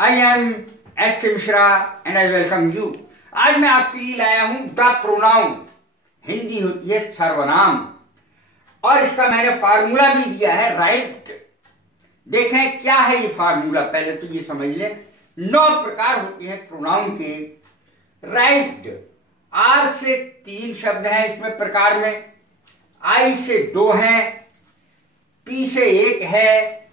I am S के Mishra and I welcome you. आज मैं आपके लिए लाया हूं द प्रोनाउन। हिंदी होती है सर्वनाम और इसका मैंने फार्मूला भी दिया है राइट। देखें क्या है ये फार्मूला, पहले तो ये समझ लें। 9 प्रकार होते हैं प्रोनाउन के। राइट आर से 3 शब्द हैं इसमें प्रकार में, आई से 2 हैं, पी से 1 है,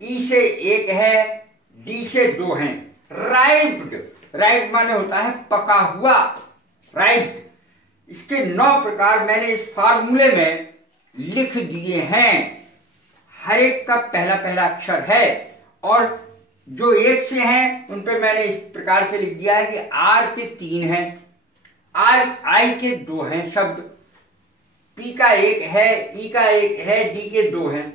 ई से 1 है, डी से 2 हैं। राइप्ड, राइप माने होता है पका हुआ। राइट इसके 9 प्रकार मैंने इस फार्मूले में लिख दिए हैं। हर एक का पहला पहला अक्षर है और जो 1 से हैं उन पे मैंने इस प्रकार से लिख दिया है कि आर के 3 हैं, आई के 2 हैं शब्द, पी का 1 है, ई का 1 है, डी के 2 हैं।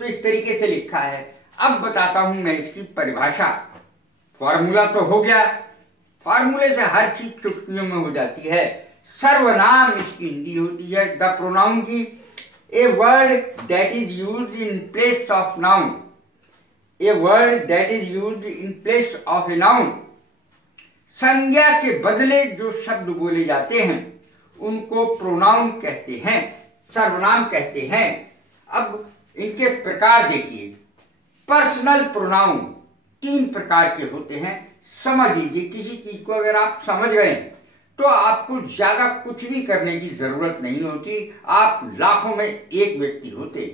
तो इस तरीके से लिखा है। अब बताता हूं मैं इसकी परिभाषा। फॉर्मूला तो हो गया, फार्मूले से हर चीज चुटकियों में हो जाती है। सर्वनाम इसकी हिंदी होती है द प्रोनाउन की। A word that is used in place of noun, a word that is used in place of a noun. संज्ञा के बदले जो शब्द बोले जाते हैं उनको प्रोनाउन कहते हैं, सर्वनाम कहते हैं। अब इनके प्रकार देखिए। पर्सनल प्रोनाउन 3 प्रकार के होते हैं। समझ लीजिए, किसी चीज को अगर आप समझ गए तो आपको ज्यादा कुछ भी करने की जरूरत नहीं होती, आप लाखों में एक व्यक्ति होते।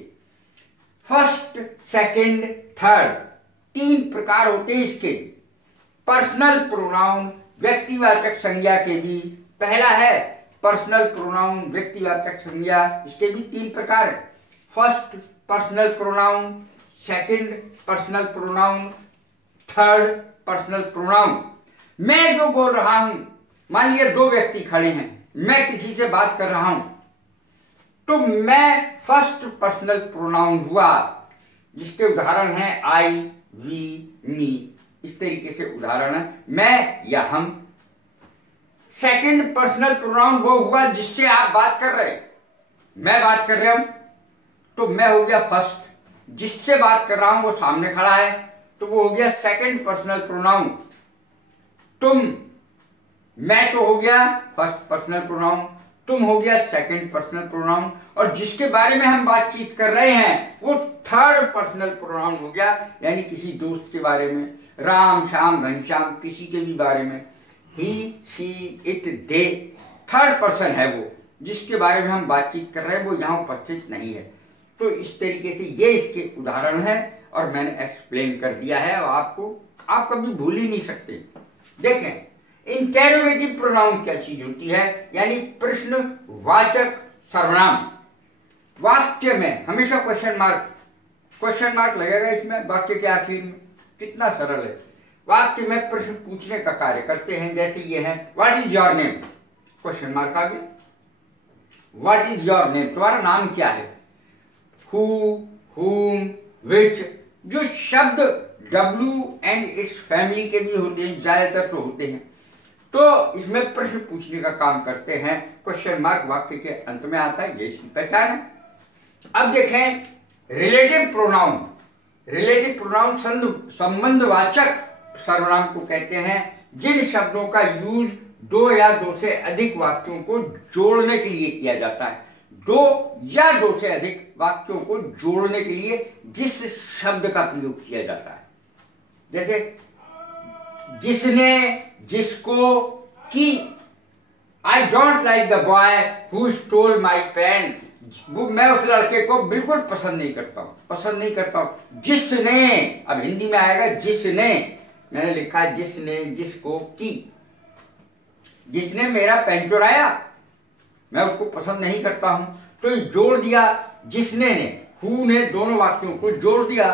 फर्स्ट, सेकंड, थर्ड 3 प्रकार होते हैं इसके। पर्सनल प्रोनाउन व्यक्तिवाचक संज्ञा के भी पहला है। पर्सनल प्रोनाउन व्यक्तिवाचक संज्ञा, इसके भी 3 प्रकार है। First personal pronoun, second personal pronoun, third personal pronoun. मैं जो बोल रहा हूं, मान लिया 2 व्यक्ति खड़े हैं, मैं किसी से बात कर रहा हूं तो मैं फर्स्ट पर्सनल प्रोनाउन हुआ, जिसके उदाहरण हैं आई, वी, मी। इस तरीके से उदाहरण है मैं या हम। सेकंड पर्सनल प्रोनाउन वो हुआ जिससे आप बात कर रहे हैं। मैं बात कर रहा हूं तो मैं हो गया फर्स्ट, जिससे बात कर रहा हूं वो सामने खड़ा है तो वो हो गया सेकंड पर्सनल प्रोनाउन। तुम, मैं तो हो गया फर्स्ट पर्सनल प्रोनाउन, तुम हो गया सेकंड पर्सनल प्रोनाउन, और जिसके बारे में हम बातचीत कर रहे हैं वो थर्ड पर्सनल प्रोनाउन हो गया। यानी किसी दोस्त के बारे में, राम, श्याम, घनश्याम, किसी के भी बारे में। He, she, it, they third person है वो, जिसके बारे में हम बातचीत कर रहे हैं वो यहां उपस्थित नहीं है। तो इस तरीके से ये इसके उदाहरण है और मैंने एक्सप्लेन कर दिया है और आप कभी भूल ही नहीं सकते। देखें इंटेरोगेटिव प्रोनाउन क्या चीज होती है, यानी प्रश्नवाचक सर्वनाम। वाक्य में हमेशा क्वेश्चन मार्क लगेगा इसमें, वाक्य के आखिर में। कितना सरल है। वाक्य में प्रश्न पूछने का कार्य करते हैं। जैसे ये है what is your name, question mark आगे। व्हाट इज योर नेम, तुम्हारा नाम क्या है। हु, हुम, विच, जो शब्द डब्ल्यू एंड इट्स फैमिली के भी होते हैं, ज्यादातर तो होते हैं, तो इसमें प्रश्न पूछने का काम करते हैं। क्वेश्चन मार्क वाक्य के अंत में आता है, ये इसकी पहचान है। अब देखें रिलेटिव प्रोनाउन। रिलेटिव प्रोनाउन संबंधवाचक सर्वनाम को कहते हैं जिन शब्दों का यूज 2 या 2 से अधिक वाक्यों को जोड़ने के लिए किया जाता है। 2 या 2 से अधिक वाक्यों को जोड़ने के लिए जिस शब्द का प्रयोग किया जाता है। जैसे जिसने, जिसको, की। I don't like the boy who stole my pen, मैं उस लड़के को बिल्कुल पसंद नहीं करता हूं। जिसने, अब हिंदी में आएगा जिसने, मैंने लिखा है जिसने, जिसको, की। जिसने मेरा पेन चुराया, मैं उसको पसंद नहीं करता हूं, तो जोड़ दिया जिसने ने, हु ने दोनों वाक्यों को जोड़ दिया।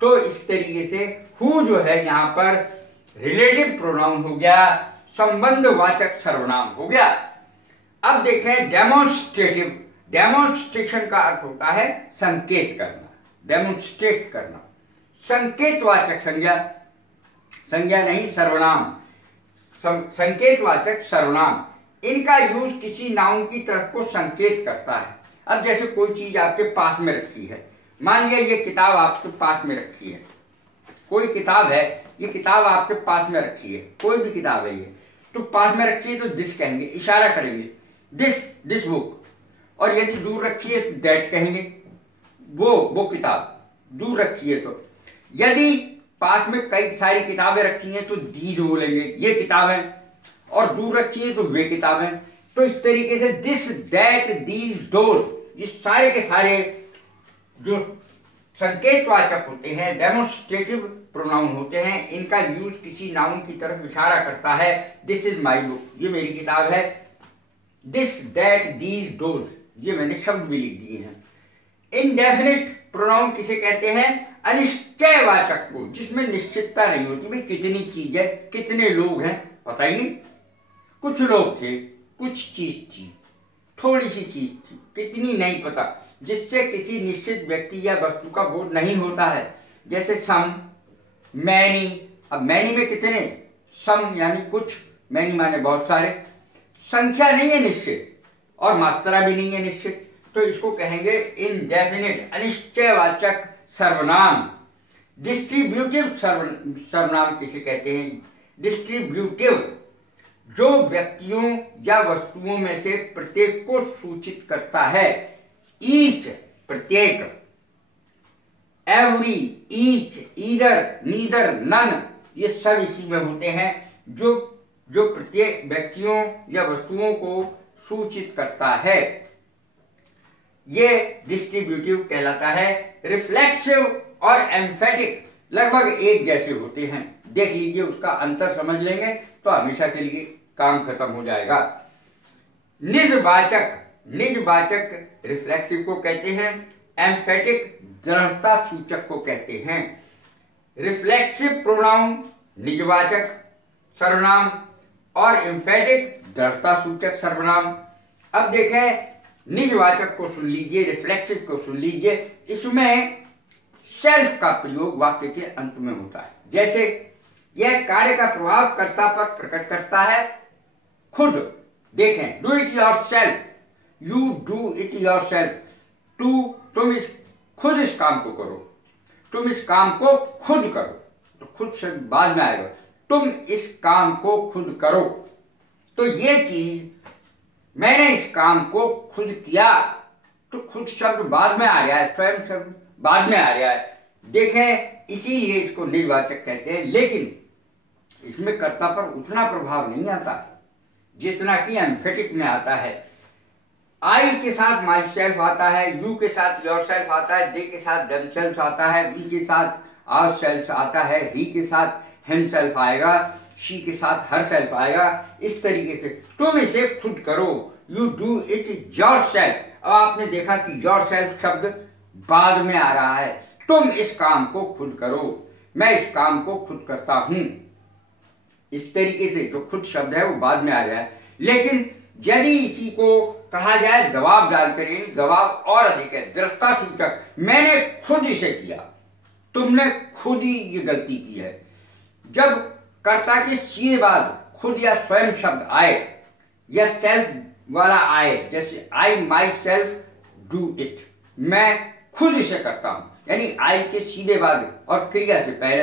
तो इस तरीके से हु जो है यहां पर रिलेटिव प्रोनाउन हो गया, संबंधवाचक सर्वनाम हो गया। अब देखें डेमोन्स्ट्रेटिव। डेमोन्स्ट्रेशन का अर्थ होता है संकेत करना, डेमोन्स्ट्रेट करना। संकेतवाचक संज्ञा नहीं सर्वनाम, संकेतवाचक सर्वनाम। इनका यूज किसी नाउन की तरफ को संकेत करता है। अब जैसे कोई चीज आपके पास में रखी है, मान लिया ये किताब आपके पास में रखी है, कोई किताब है, ये किताब आपके पास में रखी है, कोई भी किताब है ये, तो पास में रखी है तो दिस कहेंगे, इशारा करेंगे, दिस बुक। और यदि दूर रखी है तो दैट कहेंगे, वो किताब दूर रखी है। तो यदि पास में कई सारी किताबें रखी हैं तो दीज बोलेंगे, ये किताब है, और दूर रखी है तो वे किताब है। तो इस तरीके से दिस, दैट, दीज, दोज, ये सारे के सारे जो संकेतवाचक होते हैं, डेमोन्स्ट्रेटिव प्रोनाउन होते हैं, इनका यूज किसी नाउन की तरफ इशारा करता है। दिस इज माई बुक, ये मेरी किताब है। दिस, दैट, दीज, दोज, ये मैंने शब्द भी लिख दिए हैं। इनडेफिनिट प्रोनाउन किसे कहते हैं? अनिश्चयवाचक को, जिसमें निश्चितता नहीं होती, भाई कितनी चीज है, कितने लोग हैं पता ही नहीं, कुछ लोग थे, कुछ चीज थी, थोड़ी सी चीज थी, कितनी नहीं पता, जिससे किसी निश्चित व्यक्ति या वस्तु का बोध नहीं होता है। जैसे सम, मैनी। अब मैनी में कितने, सम यानी कुछ, मैनी माने बहुत सारे, संख्या नहीं है निश्चित और मात्रा भी नहीं है निश्चित, तो इसको कहेंगे इनडेफिनिट, अनिश्चयवाचक सर्वनाम। डिस्ट्रीब्यूटिव सर्वनाम किसे कहते हैं? डिस्ट्रीब्यूटिव, जो व्यक्तियों या वस्तुओं में से प्रत्येक को सूचित करता है। ईच, प्रत्येक। Every, each, either, neither, none, ये सब इसी में होते हैं, जो प्रत्येक व्यक्तियों या वस्तुओं को सूचित करता है, ये डिस्ट्रीब्यूटिव कहलाता है। रिफ्लेक्सिव और एम्फेटिक लगभग एक जैसे होते हैं, देख लीजिए, उसका अंतर समझ लेंगे तो हमेशा के लिए काम खत्म हो जाएगा। निजवाचक, निजवाचक रिफ्लेक्सिव को कहते हैं, एम्फेटिक दृढ़ता सूचक को कहते हैं। रिफ्लेक्सिव प्रोनाउन निजवाचक सर्वनाम और एम्फेटिक दृढ़ता सूचक सर्वनाम। अब देखें, निजवाचक को सुन लीजिए, रिफ्लेक्सिव को सुन लीजिए, इसमें सेल्फ का प्रयोग वाक्य के अंत में होता है। जैसे यह कार्य का प्रभाव कर्ता पर प्रकट करता है, खुद। देखें, do it your self, you do it your self, तुम खुद इस काम को करो, तुम इस काम को खुद करो, तो खुद से बाद में आएगा, तुम इस काम को खुद करो। तो ये चीज, मैंने इस काम को खुद किया, तो खुद शब्द बाद में आ रहा है, स्वयं शब्द बाद में आ रहा है। देखें, इसीलिए इसको निजवाचक कहते हैं, लेकिन इसमें कर्ता पर उतना प्रभाव नहीं आता जितना कि एम्फेटिक में आता है। आई के साथ माई सेल्फ आता है, यू के साथ योर सेल्फ आता है, दे के साथ देम सेल्फ आता है, वी के साथ आवर सेल्फ आता है, ही के साथ हिम सेल्फ आएगा, शी के साथ हर सेल्फ आएगा। इस तरीके से तुम इसे खुद करो, you do it your self. अब आपने देखा कि योर सेल्फ शब्द बाद में आ रहा है, तुम इस काम को खुद करो, मैं इस काम को खुद करता हूं। इस तरीके से जो खुद शब्द है वो बाद में आ रहा है। लेकिन यदि इसी को कहा जाए दबाव डालकर, यानी दबाव और अधिक है, दृढ़ता सूचक, मैंने खुद इसे किया, तुमने खुद ही ये गलती की है। जब कर्ता के सीधे बाद खुद या स्वयं शब्द आए या सेल्फ वाला आए, जैसे आई माई सेल्फ डू इट, मैं खुद इसे करता हूं, यानी आई के सीधे बाद और क्रिया से पहले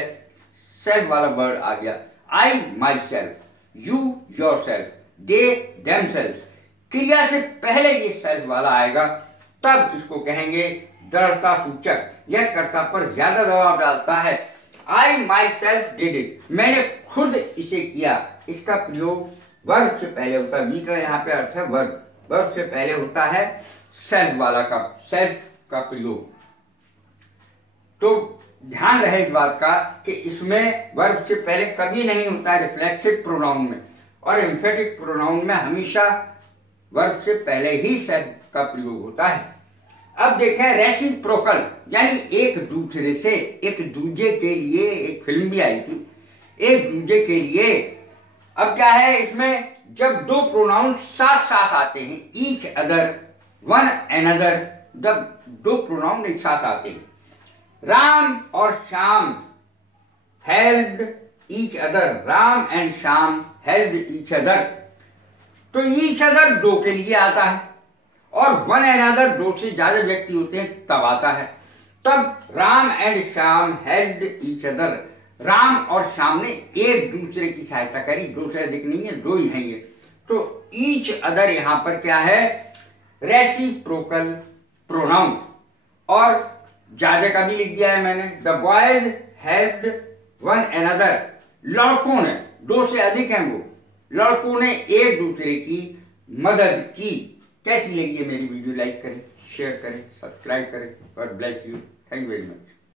सेल्फ वाला वर्ड आ गया। I myself, you yourself, they themself, क्रिया से पहले ये सेल्फ वाला आएगा, तब इसको कहेंगे दृढ़ता सूचक। यह कर्ता पर ज्यादा दबाव डालता है। आई माई सेल्फ डिड इट, मैंने खुद इसे किया, इसका प्रयोग वर्ब से पहले होता है। वी का यहाँ पे अर्थ है वर्ब, वर्ब से पहले होता है सेल्फ वाला का, सेल्फ का प्रयोग। तो ध्यान रहे इस बात का कि इसमें वर्ब से पहले कभी नहीं होता है रिफ्लेक्सिव प्रोनाउन में, और एम्फेटिक प्रोनाउन में हमेशा वर्ब से पहले ही सेल्फ का प्रयोग होता है। अब देखें, रेसिप्रोकल, यानी एक दूसरे से, एक दूजे के लिए, एक फिल्म भी आई थी, एक दूजे के लिए। अब क्या है इसमें, जब दो प्रोनाउन साथ साथ आते हैं, ईच अदर, वन एनदर, जब दो प्रोनाउन एक साथ आते हैं, राम और Shyam held each other, Ram and Shyam held each other, तो ईच अदर दो के लिए आता है, और वन एनदर दो से ज्यादा व्यक्ति होते हैं तब आता है। तब Ram and Shyam held each other, Ram और श्याम ने एक दूसरे की सहायता करी, दो से अधिक नहीं है, दो ही हैं ये। तो ईच अदर यहां पर क्या है, रेसिप्रोकल प्रोनाउन। और ज्यादा का भी लिख दिया है मैंने, the boys helped one another, लड़कों ने, दो से अधिक हैं वो, लड़कों ने एक दूसरे की मदद की। कैसी लगी है मेरी वीडियो? लाइक करें, शेयर करें, सब्सक्राइब करें। God bless you, thank you very much.